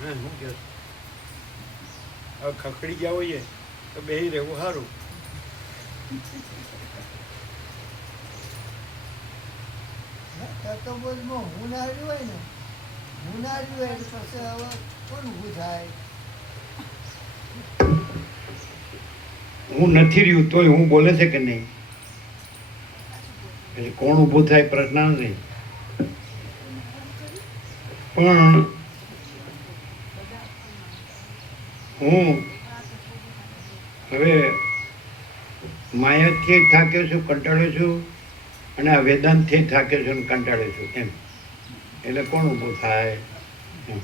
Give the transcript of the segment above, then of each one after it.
હા શું કે હવે ખખડી ગયા હોઈએ તો બેસી રહેવું સારું. તો બોલમાં હું ના રહ્યું હોય ને, હું ના રહ્યું હોય એટલે પછી હવે કોણ ઊભું થાય? હું નથી રહ્યું તોય હું બોલે છે કે નહીં, એટલે કોણ ઊભું થાય પ્રશ્ન નહીં. પણ હું હવે માયાથી થાક્યો છું, કંટાળ્યો છું, અને આ વેદાંતથી થાક્યો છું અને કંટાળ્યો છું એમ. એટલે કોણ ઊભું થાય એમ.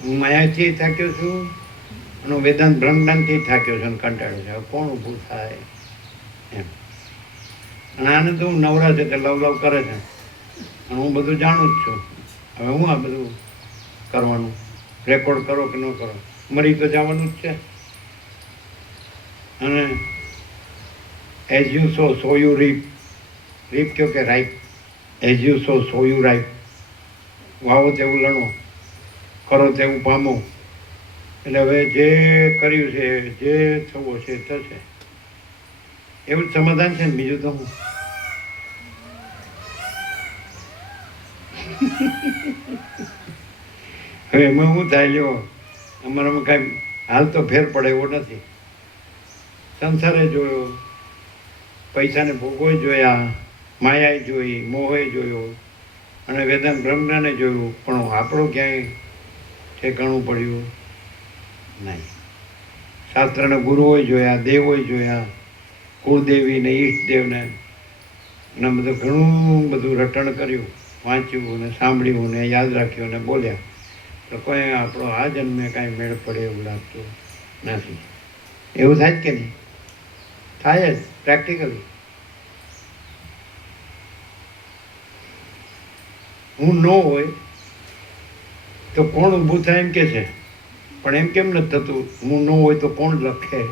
હું માયાથી થાક્યો છું અને વેદાંત બ્રહ્મજ્ઞાનથી થાક્યો છું અને કંટાળ્યો છું. હવે કોણ ઊભું થાય એમ. અને આને તો હું નવરા છે તે લવ લવ કરે છે અને હું બધું જાણું જ છું. હવે હું આ બધું કરવાનું, રેકોર્ડ કરો કે ન કરો, મરી તો જવાનું જ છે. અને as you sow you reap. Reap કયો કે ripe. As you sow you ripe. વાવો તેવું લણો, કરો તેવું પામો. એટલે હવે જે કર્યું છે, જે થવું છે થશે, એવું જ સમાધાન છે ને. બીજું તો હું હવે એમાં શું થાય લ્યો, અમારામાં કાંઈ હાલ તો ફેર પડે એવો નથી. સંસારે જોયો, પૈસાને ભોગવો જોયા, માયાએ જોઈ, મોહે જોયો, અને વેદાંત બ્રહ્મજ્ઞાને જોયું, પણ આપણું ક્યાંય ઠેકાણું પડ્યું નહીં. શાસ્ત્રના ગુરુઓએ જોયા, દેવોએ જોયા, કુળદેવીને ઈષ્ટદેવને, અને બધું ઘણું બધું રટણ કર્યું, વાંચ્યું ને સાંભળ્યું ને યાદ રાખ્યું ને બોલ્યા, તો કોઈ આપણો આ જન્મે કાંઈ મેળ પડે એવું લાગતું નથી. એવું થાય જ કે નહીં? થાય જ પ્રેક્ટિકલી. હું ન હોય તો કોણ ઊભું થાય એમ કે છે, પણ એમ કેમ નથી થતું? હું ન હોય તો કોણ લખે?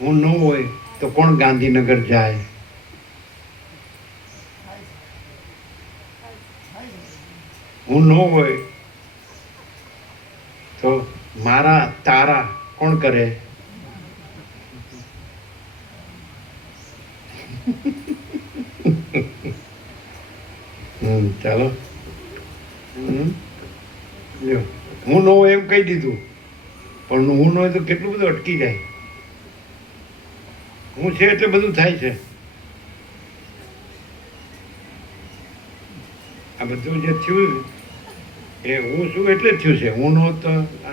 હું ન હોય તો કોણ ગાંધીનગર જાય? હું ન હોય તો મારા તારા કોણ કરે? ચાલો, લ્યો, હું ન હોય એમ કહી દીધું, પણ હું ન હોય તો કેટલું બધું અટકી જાય. હું છે એટલે બધું થાય છે. આ બધું જે થયું એ હું છું એટલે જ થયું છે. હું ન હોત તો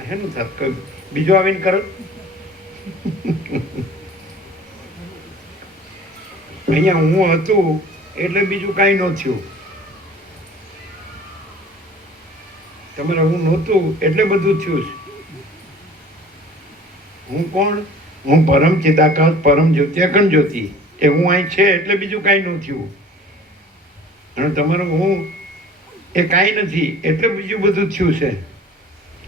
હેનું થાત? બીજો આવીને કરો. અહીંયા હું હતું એટલે બીજું કાંઈ ન થયું. તમારે હું નહોતું એટલે બધું થયું છે. હું કોણ? હું પરમ ચિદાકાશ પરમ જ્યોતિ અખંડ જ્યોતિ. એ હું અહીં છે એટલે બીજું કાંઈ ન થયું. અને તમારું હું એ કાંઈ નથી એટલે બીજું બધું થયું છે.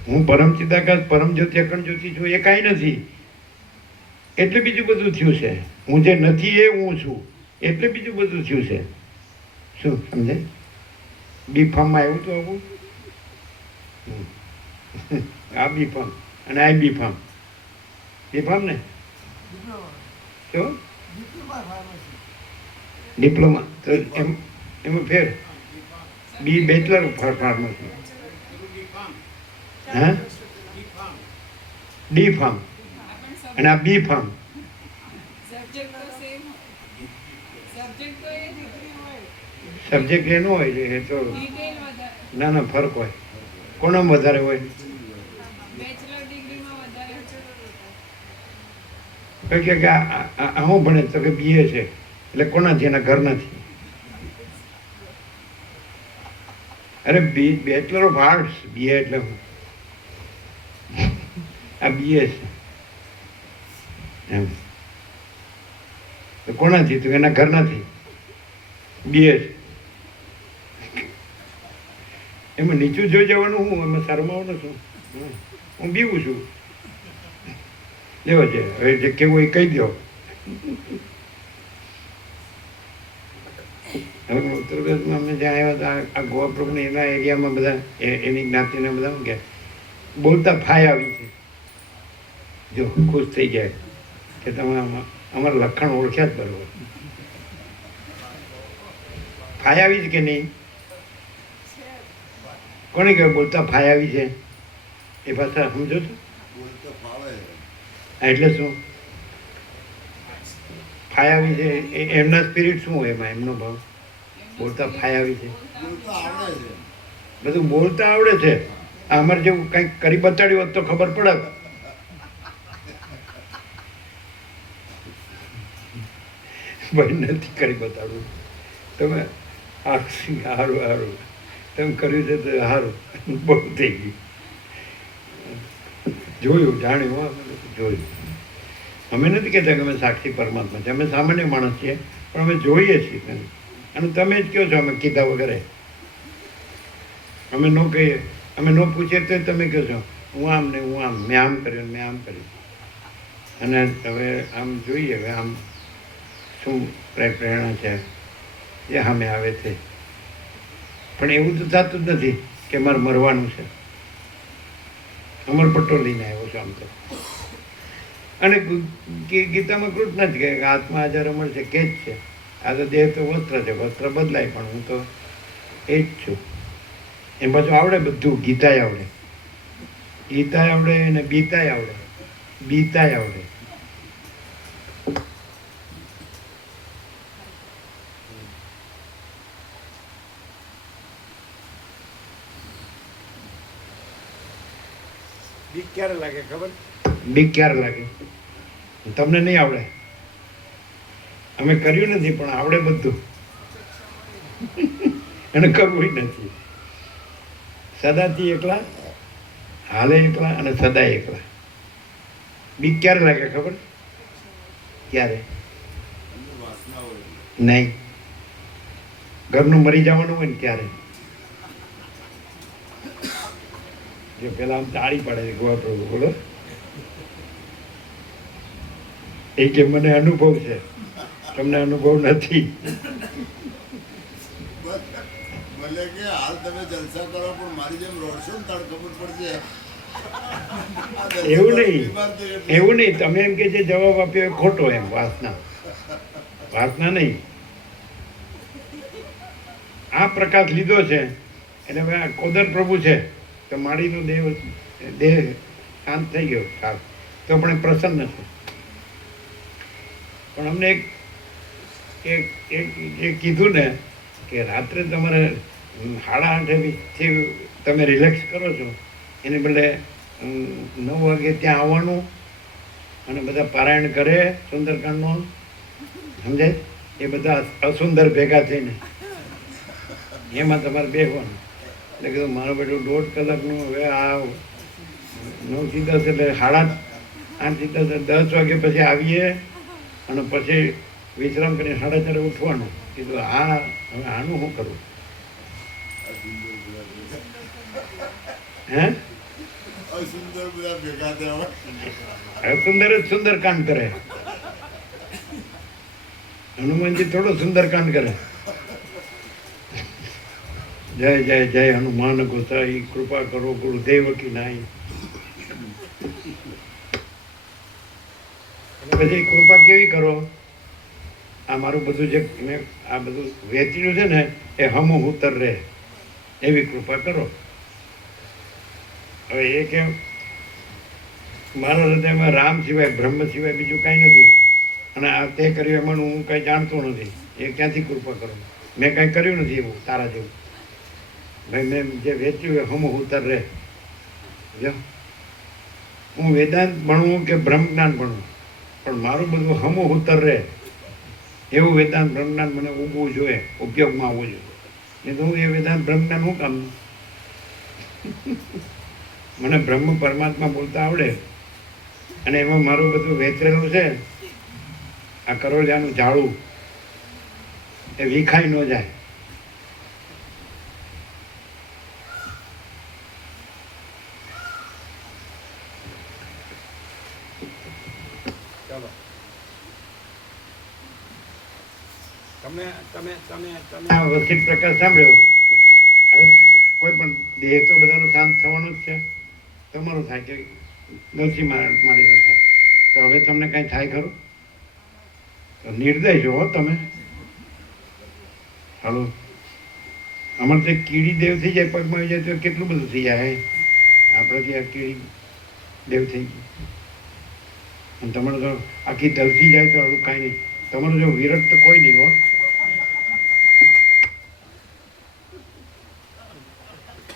હું પરમ ચિદાકાશ પરમ જ્યોતિ અખંડ જ્યોતિ છું એ કાંઈ નથી એટલે બીજું બધું થયું છે. હું જે નથી એ હું છું એટલે બીજું બધું થયું છે. શું સમજે? બી ફાર્મમાં આવ્યું હતું આવું. આ બી ફાર્મ અને આ બી ફાર્મ. બી ફાર્મ ને શું ડિપ્લોમા તો એમાં ફેર બી બેચલર ફાર્મસી. હા, ડી ફાર્મ અને આ બી ફાર્મ. સબ્જેક્ટ એનો હોય છે એ તો ના ના ફરક હોય. કોનામાં વધારે હોય? કે હું ભણે તો કે બીએ છે એટલે કોનાથી? એના ઘર નથી. અરે બેચલર ઓફ આર્ટ્સ બીએ એટલે હું આ બીએ છે એમ. તો કોનાથી? તો એના ઘર નથી. બીએ છે એમાં નીચું જોઈ જવાનું. હું એમાં શરમાવાનું છું? હું બીવું છું. લેવો છે હવે જે કેવું એ કહી દો. હવે ઉત્તર પ્રદેશમાં અમે જ્યાં આવ્યા હતા આ ગોવા પ્રભુને એના એરિયામાં બધા એની જ્ઞાતિના બધા શું કે બોલતા ફાય આવી છે. જો ખુશ થઈ જાય કે તમે અમારા લખાણ ઓળખ્યા જ બરોબર. ફાય આવી છે કે નહીં? કોને કહેવાય બોલતા ફાય આવી છે? એ ભાષા સમજો છો? એટલે શું ફાય આવી છે? એમના સ્પિરિટ શું હોય એમાં, એમનો ભાવ? બોલતા ફાય આવી છે, બધું બોલતા આવડે છે. અમારે જેવું કંઈક કરી બતાડ્યું હોત તો ખબર પડે. ભાઈ નથી કરી બતાડવું, તમે સારું સારું તમે કર્યું છે તો સારું, બહુ થઈ ગયું. જોયું જાણ્યું, જોયું. અમે નથી કહેતા કે અમે સાક્ષી પરમાત્મા છે, અમે સામાન્ય માણસ છીએ, પણ અમે જોઈએ છીએ. અને તમે જ કહો છો અમે કીધા વગરે. અમે ન કહીએ, અમે ન પૂછીએ તો તમે કહો છો હું આમ ને હું આમ, મેં આમ કર્યું મેં આમ કર્યું. અને હવે આમ જોઈએ, હવે આમ શું પ્રેરણા છે એ સામે આવે છે. પણ એવું તો થતું જ નથી કે મારે મરવાનું છે. અમરપટ્ટો લઈને આવ્યો છું આમ તો. અને ગીતામાં કૃષ્ણ જ કહે કે આત્મા હાજર અમર છે, કે જ છે. આ તો દેહ તો વસ્ત્ર છે, વસ્ત્ર બદલાય પણ હું તો એ જ છું. એમ પાછું આવડે બધું. ગીતાય આવડે, ગીતાય આવડે અને બીતાય આવડે, બીતાય આવડે. બીક ક્યારે લાગે ખબર? બીક ક્યારે લાગે? તમને નહીં આવડે. અમે કર્યું નથી પણ આવડે બધું. અને કરવું નથી. સદાથી એકલા, હાલે એકલા અને સદાય એકલા. બીક ક્યારે લાગે ખબર? ક્યારે? નહીં, ઘરનું મરી જવાનું હોય ને ત્યારે. જો પેલા આમ તાળી પાડે છે ગોવા પ્રભુ, બોલો. એ કે મને અનુભવ છે, તમને અનુભવ નથી. ભલે કે હાલ તમે જલસા કરો પણ મારી જેમ રોડશો ને તાર ખબર પડશે. એવું નહીં, એવું નહીં. તમે એમ કે જે જવાબ આપ્યો એ ખોટો, એમ વાસના, વાસના નહીં. આ પ્રકાશ લીધો છે એટલે હવે આ કોદર પ્રભુ છે તો માળીનો દેહ શાંત થઈ ગયો, સાફ તો પણ પ્રસન્ન છે. પણ અમને એક જે કીધું ને કે રાત્રે તમારે 8:30થી તમે રિલેક્સ કરો છો, એને બદલે 9 વાગે ત્યાં આવવાનું અને બધા પારાયણ કરે સુંદરકાંડનો, સમજાય? એ બધા અસુંદર ભેગા થઈને એમાં તમારે બેસવાનું. એટલે કીધું મારું બેટું 1.5 કલાકનું હવે આ 9 થી 10 એટલે 8:30 થી 10 વાગે પછી આવીએ અને પછી વિશ્રામ કરીને 4:30 ઉઠવાનું. કીધું આ હવે આનું શું કરવું? હે સુંદર બધા ભેગા થયા. સુંદર જ સુંદરકાંડ કરે. હનુમાનજી થોડો સુંદરકાંડ કરે. જય જય જય હનુમાન ગોસાઈ, કૃપા કરો ગુરુદેવ કી નાઈ. પછી કૃપા કેવી કરો? આ મારું બધું જે મેં આ બધું વેચ્યું છે ને એ હમો ઉતર રહે એવી કૃપા કરો. હવે એ કેમ? મારા હૃદયમાં રામ સિવાય બ્રહ્મ સિવાય બીજું કાંઈ નથી. અને આ તે કર્યું એમાં હું કાંઈ જાણતો નથી. એ ક્યાંથી કૃપા કરું? મેં કાંઈ કર્યું નથી એવું તારા જેવું. ભાઈ મેં જે વેચ્યું એ હમો ઉતર રહે. જો હું વેદાંત ભણવું કે બ્રહ્મ જ્ઞાન ભણવું, પણ મારું બધું હમો ઉતર રહે એવું વેદાંત બ્રહ્મ જ્ઞાન મને ઉગવું જોઈએ, ઉપયોગમાં આવવું જોઈએ. એ તો હું એ વેદાંત બ્રહ્મ જ્ઞાન શું કામ? મને બ્રહ્મ પરમાત્મા બોલતા આવડે અને એમાં મારું બધું વેચરેલું છે. આ કરોળિયાનું ઝાડું એ વિખાઈ ન જાય. ચાલો, તમને આ વસીત પ્રકાશ સાંભળ્યો. હવે કોઈ પણ દેહ તો બધાનો શાંત થવાનો જ છે. તમારું થાય કે નરસિંહ માળીનો થાય. તો હવે તમને કાંઈ થાય ખરું? તો નિર્દય છો હો તમે. હાલો, અમારે તો કીડી દેવ થઈ જાય, પગમાં આવી જાય તો કેટલું બધું થઈ જાય. આપણે ત્યાં કીડી દેવ થઈ ગઈ અને તમારે તો આખી દલસી જાય તો હળું કાંઈ નહીં. તમારું જો વિરત તો કોઈ નહીં હો.